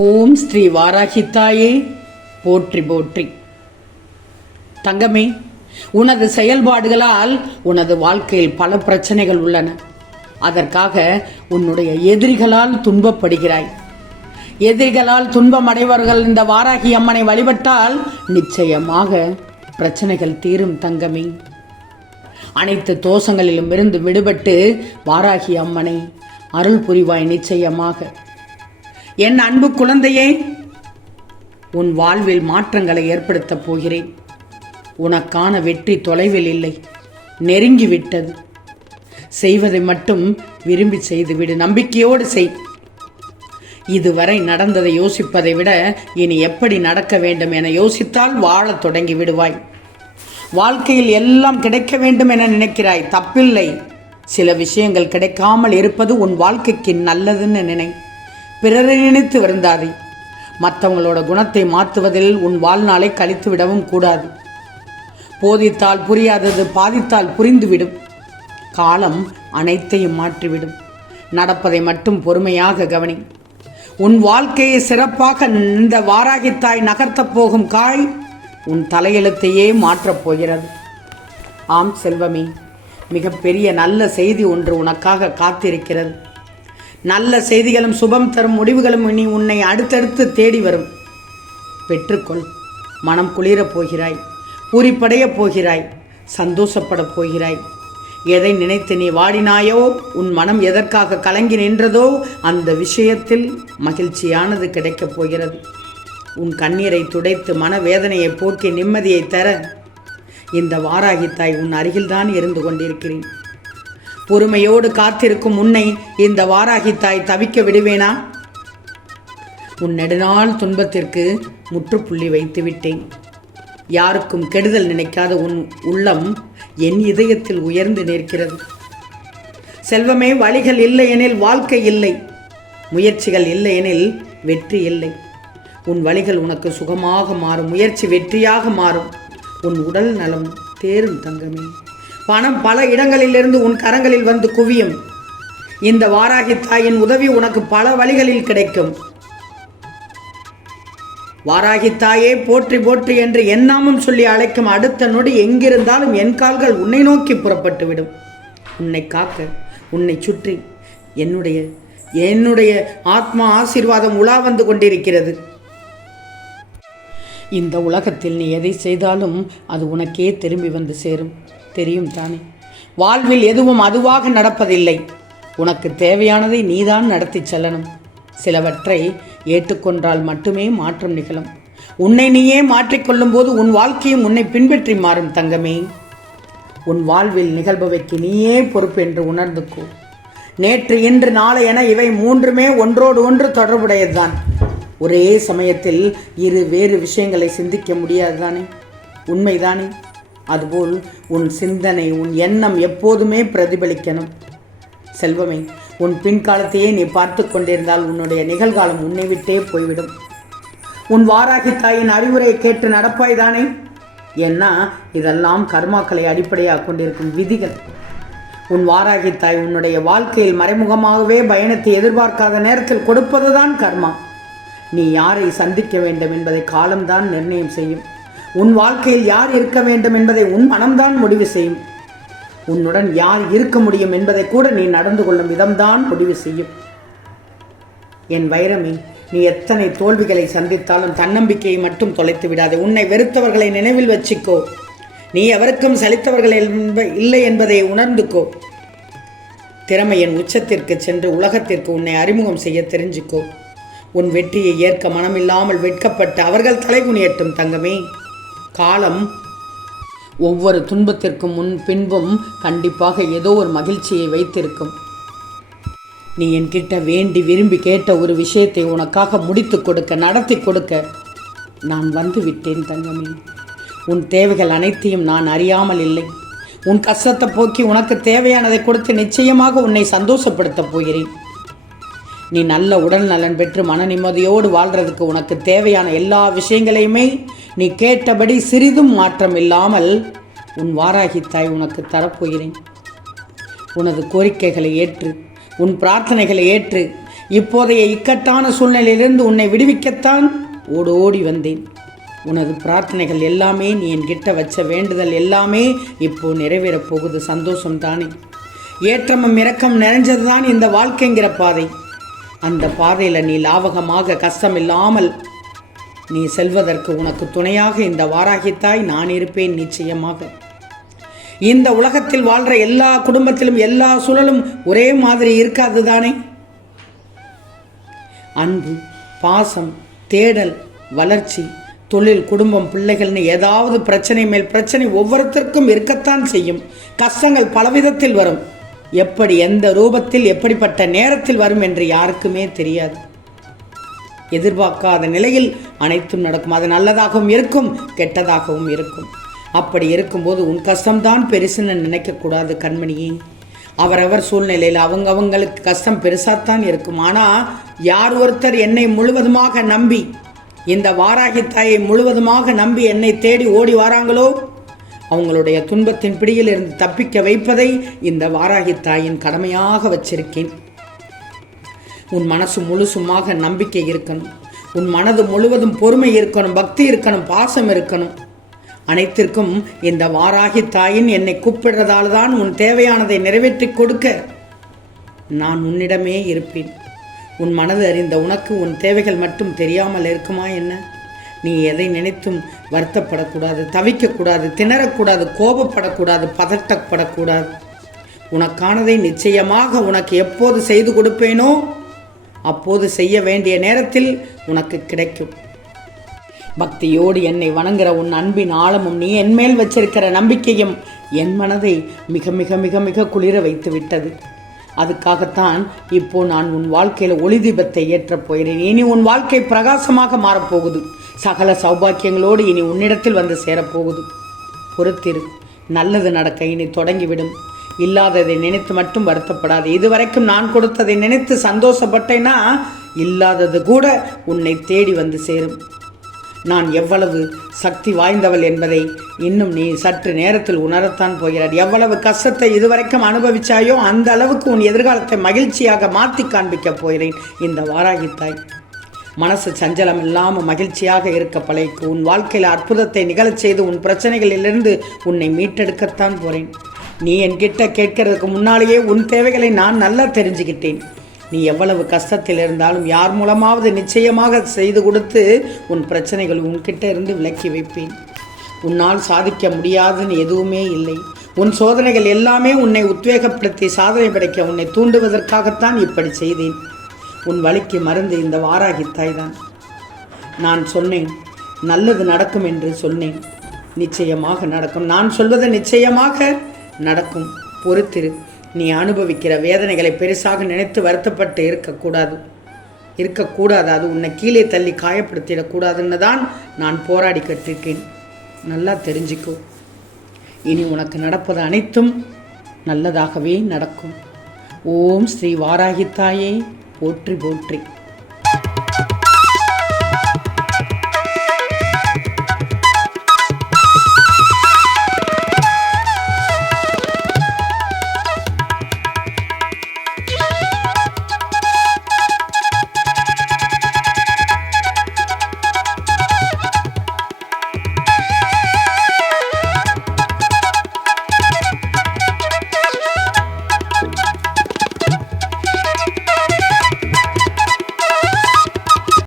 ஓம் ஸ்ரீ வாராகித்தாயே. போற்றி போற்றி. தங்கமே உனது செயல்பாடுகளால் உனது வாழ்க்கையில் பல பிரச்சனைகள் உள்ளன. அதற்காக உன்னுடைய எதிரிகளால் துன்பப்படுகிறாய். எதிரிகளால் துன்பமடைவர்கள் இந்த வாராகி அம்மனை வழிபட்டால் நிச்சயமாக பிரச்சனைகள் தீரும் தங்கமே. அனைத்து தோஷங்களிலும் இருந்து விடுபட்டு வாராகி அம்மனை அருள் புரிவாய் நிச்சயமாக. என் அன்பு குழந்தையே உன் வாழ்வில் மாற்றங்களை ஏற்படுத்தப் போகிறேன். உனக்கான வெற்றி தொலைவில் இல்லை நெருங்கிவிட்டது. செய்வதை மட்டும் விரும்பி செய்துவிடு நம்பிக்கையோடு செய். இதுவரை நடந்ததை யோசிப்பதை விட இனி எப்படி நடக்க வேண்டும் என யோசித்தால் வாழத் தொடங்கி விடுவாய். வாழ்க்கையில் எல்லாம் கிடைக்க வேண்டும் என நினைக்கிறாய் தப்பில்லை. சில விஷயங்கள் கிடைக்காமல் இருப்பது உன் வாழ்க்கைக்கு நல்லதுன்னு நினை. பிறரை நினைத்து வருந்தாதே. மற்றவங்களோட குணத்தை மாற்றுவதில் உன் வாழ்நாளை கழித்து விடவும் கூடாது. போதித்தால் புரியாதது பாதித்தால் புரிந்துவிடும். காலம் அனைத்தையும் மாற்றிவிடும். நடப்பதை மட்டும் பொறுமையாக கவனி. உன் வாழ்க்கையை சிறப்பாக இந்த வாராகித்தாய் நகர்த்தப் போகும் காய் உன் தலையெழுத்தையே மாற்றப் போகிறது. ஆம் செல்வமே மிகப்பெரிய நல்ல செய்தி ஒன்று உனக்காக காத்திருக்கிறது. நல்ல செய்திகளும் சுபம் தரும் முடிவுகளும் இனி உன்னை அடுத்தடுத்து தேடி வரும். பெற்றுக்கொள். மனம் குளிரப் போகிறாய். பூரிப்படையப் போகிறாய். சந்தோஷப்படப் போகிறாய். எதை நினைத்து நீ வாடினாயோ உன் மனம் எதற்காக கலங்கி நின்றதோ அந்த விஷயத்தில் மகிழ்ச்சியானது கிடைக்கப் போகிறது. உன் கண்ணீரை துடைத்து மனவேதனையை போக்கி நிம்மதியை தர இந்த வாராகித்தாய் உன் அருகில்தான் இருந்து கொண்டிருக்கிறேன். பொறுமையோடு காத்திருக்கும் உன்னை இந்த வாராகித்தாய் தவிக்க விடுவேனா? உன் நெடுநாள் துன்பத்திற்கு முற்றுப்புள்ளி வைத்து விட்டேன் யாருக்கும் கெடுதல் நினைக்காத உன் உள்ளம் என் இதயத்தில் உயர்ந்து நிற்கிறது. செல்வமே வழிகள் இல்லை எனில் வாழ்க்கை இல்லை. முயற்சிகள் இல்லை எனில் வெற்றி இல்லை. உன் வழிகள் உனக்கு சுகமாக மாறும் முயற்சி வெற்றியாக மாறும். உன் உடல் நலம் தேரும் தங்கமே. பணம் பல இடங்களிலிருந்து உன் கரங்களில் வந்து குவியும். இந்த வாராகி தாயின் உதவி உனக்கு பல வழிகளில் கிடைக்கும். வாராகி தாயே போற்றி போற்றி என்று எண்ணாமும் சொல்லி அழைக்கும் அடுத்த நொடி எங்கிருந்தாலும் என் கால்கள் உன்னை நோக்கி புறப்பட்டு விடும் உன்னை காக்க உன்னை சுற்றி என்னுடைய என்னுடைய ஆத்மா ஆசீர்வாதம் உலா வந்து கொண்டிருக்கிறது. இந்த உலகத்தில் நீ எதை செய்தாலும் அது உனக்கே திரும்பி வந்து சேரும். தெரியும் தானே? வாழ்வில் எதுவும் அதுவாக நடப்பதில்லை. உனக்கு தேவையானதை நீதான் நடத்தி செல்லணும். சிலவற்றை ஏற்றுக்கொண்டால் மட்டுமே மாற்றம் நிகழும். உன்னை நீயே மாற்றிக்கொள்ளும் போது உன் வாழ்க்கையும் உன்னை பின்பற்றி மாறும் தங்கமே. உன் வாழ்வில் நிகழ்பவைக்கு நீயே பொறுப்பு என்று உணர்ந்துக்கோ. நேற்று இன்று நாளை என இவை மூன்றுமே ஒன்றோடு ஒன்று தொடர்புடையதுதான். ஒரே சமயத்தில் இரு வேறு விஷயங்களை சிந்திக்க முடியாதுதானே? உண்மைதானே? அதுபோல் உன் சிந்தனை உன் எண்ணம் எப்போதுமே பிரதிபலிக்கணும். செல்வமே உன் பின்காலத்தையே நீ பார்த்து கொண்டிருந்தால் உன்னுடைய நிகழ்காலம் உன்னை விட்டே போய்விடும். உன் வாராகி தாயின் அறிவுரையை கேட்டு நடப்பாய் தானே? ஏன்னா இதெல்லாம் கர்மாக்களை அடிப்படையாக கொண்டிருக்கும் விதிகள். உன் வாராகி தாய் உன்னுடைய வாழ்க்கையில் மறைமுகமாகவே பயணத்தை எதிர்பார்க்காத நேரத்தில் கொடுப்பதுதான் கர்மா. நீ யாரை சந்திக்க வேண்டும் என்பதை காலம்தான் நிர்ணயம் செய்யும். உன் வாழ்க்கையில் யார் இருக்க வேண்டும் என்பதை உன் மனம்தான் முடிவு செய்யும். உன்னுடன் யார் இருக்க முடியும் என்பதை கூட நீ நடந்து கொள்ளும் விதம்தான் முடிவு செய்யும். என் வைரமி நீ எத்தனை தோல்விகளை சந்தித்தாலும் தன்னம்பிக்கையை மட்டும் தொலைத்து விடாதே. உன்னை வெறுத்தவர்களை நினைவில் வச்சுக்கோ. நீ எவருக்கும் சலித்தவர்கள் என்ப இல்லை என்பதை உணர்ந்துக்கோ. திறமையின் உச்சத்திற்கு சென்று உலகத்திற்கு உன்னை அறிமுகம் செய்ய தெரிஞ்சுக்கோ. உன் வெற்றியை ஏற்க மனமில்லாமல் வெட்கப்பட்டு அவர்கள் தலைகுனியட்டும் தங்கமே. காலம் ஒவ்வொரு துன்பத்திற்கும் முன் பின்பும் கண்டிப்பாக ஏதோ ஒரு மகிழ்ச்சியை வைத்திருக்கும். நீ என்கிட்ட வேண்டி விரும்பி கேட்ட ஒரு விஷயத்தை உனக்காக முடித்து கொடுக்க நடத்தி கொடுக்க நான் வந்து விட்டேன் தங்கமே உன் தேவைகள் அனைத்தையும் நான் அறியாமல் இல்லை. உன் கஷ்டத்தை போக்கி உனக்கு தேவையானதை கொடுத்து நிச்சயமாக உன்னை சந்தோஷப்படுத்தப் போகிறேன். நீ நல்ல உடல் நலன் பெற்று மன நிம்மதியோடு வாழ்றதுக்கு உனக்கு தேவையான எல்லா விஷயங்களையுமே நீ கேட்டபடி சிறிதும் மாற்றம் இல்லாமல் உன் வாராகி தாய் உனக்கு தரப்போகிறேன். உனது கோரிக்கைகளை ஏற்று உன் பிரார்த்தனைகளை ஏற்று இப்போதைய இக்கட்டான சூழ்நிலையிலிருந்து உன்னை விடுவிக்கத்தான் ஓடோடி வந்தேன். உனது பிரார்த்தனைகள் எல்லாமே நீ என்கிட்ட வச்ச வேண்டுதல் எல்லாமே இப்போ நிறைவேறப் போகுது சந்தோஷம் தானே ஏற்றமும் இறக்கம் நிறைஞ்சது தான் இந்த வாழ்க்கைங்கிற பாதை. அந்த பாதையில் நீ லாவகமாக கஷ்டம் இல்லாமல் நீ செல்வதற்கு உனக்கு துணையாக இந்த வாராகித்தாய் நான் இருப்பேன் நிச்சயமாக. இந்த உலகத்தில் வாழ்ற எல்லா குடும்பத்திலும் எல்லா சூழலும் ஒரே மாதிரி இருக்காது தானே? அன்பு பாசம் தேடல் வளர்ச்சி தொழில் குடும்பம் பிள்ளைகள்னு ஏதாவது பிரச்சனை மேல் பிரச்சனை ஒவ்வொருத்தருக்கும் இருக்கத்தான் செய்யும். கஷ்டங்கள் பலவிதத்தில் வரும். எப்படி எந்த ரூபத்தில் எப்படிப்பட்ட நேரத்தில் வரும் என்று யாருக்குமே தெரியாது. எதிர்பார்க்காத நிலையில் அனைத்தும் நடக்கும். அது நல்லதாகவும் இருக்கும் கெட்டதாகவும் இருக்கும். அப்படி இருக்கும்போது உன் கஷ்டம்தான் பெருசுன்னு நினைக்கக்கூடாது கண்மணியே. அவரவர் சூழ்நிலையில் அவங்க அவங்களுக்கு கஷ்டம் பெருசாகத்தான் இருக்கும். ஆனால் யார் ஒருத்தர் என்னை முழுவதுமாக நம்பி இந்த வாராகி தாயை முழுவதுமாக நம்பி என்னை தேடி ஓடி வாராங்களோ? அவங்களுடைய துன்பத்தின் பிடியில் இருந்து தப்பிக்க வைப்பதை இந்த வாராகி தாயின் கடமையாக வச்சிருக்கேன். உன் மனசு முழுசுமாக நம்பிக்கை இருக்கணும். உன் மனது முழுவதும் பொறுமை இருக்கணும் பக்தி இருக்கணும் பாசம் இருக்கணும். அனைத்திற்கும் இந்த வாராகி தாயின் என்னை கூப்பிடுறதால தான் உன் தேவையானதை நிறைவேற்றி கொடுக்க நான் உன்னிடமே இருப்பேன். உன் மனது அறிந்த உனக்கு உன் தேவைகள் மட்டும் தெரியாமல் இருக்குமா என்ன? நீ எதை நினைத்தும் வருத்தப்படக்கூடாது தவிக்கக்கூடாது திணறக்கூடாது கோபப்படக்கூடாது பதட்டப்படக்கூடாது. உனக்கானதை நிச்சயமாக உனக்கு எப்போது செய்து கொடுப்பேனோ அப்போது செய்ய வேண்டிய நேரத்தில் உனக்கு கிடைக்கும். பக்தியோடு என்னை வணங்குற உன் அன்பின் ஆழமும் நீ என்மேல் வச்சிருக்கிற நம்பிக்கையும் என் மனதை மிக மிக மிக மிக குளிர வைத்து விட்டது அதுக்காகத்தான் இப்போ நான் உன் வாழ்க்கையில் ஒளி தீபத்தை ஏற்றப் போகிறேன். இனி உன் வாழ்க்கை பிரகாசமாக மாறப்போகுது. சகல சௌபாக்கியங்களோடு இனி உன்னிடத்தில் வந்து சேரப்போகுது. பொறுத்திரு. நல்லது நடக்க இனி தொடங்கிவிடும். இல்லாததை நினைத்து மட்டும் வருத்தப்படாது. இதுவரைக்கும் நான் கொடுத்ததை நினைத்து சந்தோஷப்பட்டேன்னா இல்லாதது கூட உன்னை தேடி வந்து சேரும். நான் எவ்வளவு சக்தி வாய்ந்தவள் என்பதை இன்னும் நீ சற்று நேரத்தில் உணரத்தான் போகிறார் எவ்வளவு கஷ்டத்தை இதுவரைக்கும் அனுபவிச்சாயோ அந்த அளவுக்கு உன் எதிர்காலத்தை மகிழ்ச்சியாக மாற்றி காண்பிக்கப் போகிறேன். இந்த வாராகித்தாய் மனசு சஞ்சலம் இல்லாமல் மகிழ்ச்சியாக இருக்க பழைக்கு உன் வாழ்க்கையில் அற்புதத்தை நிகழச் செய்து உன் பிரச்சனைகளிலிருந்து உன்னை மீட்டெடுக்கத்தான் போகிறேன் நீ என்கிட்ட கேட்கறதுக்கு முன்னாலேயே உன் தேவைகளை நான் நல்லா தெரிஞ்சுக்கிட்டேன். நீ எவ்வளவு கஷ்டத்தில் இருந்தாலும் யார் மூலமாவது நிச்சயமாக செய்து கொடுத்து உன் பிரச்சனைகள் உன்கிட்ட இருந்து விலக்கி வைப்பேன். உன்னால் சாதிக்க முடியாதுன்னு எதுவுமே இல்லை. உன் சோதனைகள் எல்லாமே உன்னை உத்வேகப்படுத்தி சாதனை படைக்க உன்னை தூண்டுவதற்காகத்தான் இப்படி செய்தேன். உன் வழிக்கு மருந்து இந்த வாராகித்தாய் தான் நான் சொன்னேன் நல்லது நடக்கும் என்று சொன்னேன். நிச்சயமாக நடக்கும். நான் சொல்வது நிச்சயமாக நடக்கும் பொறுத்திரு. நீ அனுபவிக்கிற வேதனைகளை பெருசாக நினைத்து வருத்தப்பட்டு இருக்கக்கூடாது. இருக்கக்கூடாது. அது உன்னை கீழே தள்ளி காயப்படுத்திடக்கூடாதுன்னு தான் நான் போராடி கட்டிருக்கேன் நல்லா தெரிஞ்சுக்கோ. இனி உனக்கு நடப்பது அனைத்தும் நல்லதாகவே நடக்கும். ஓம் ஸ்ரீ வாராகித்தாயே. போற்றி போற்றி.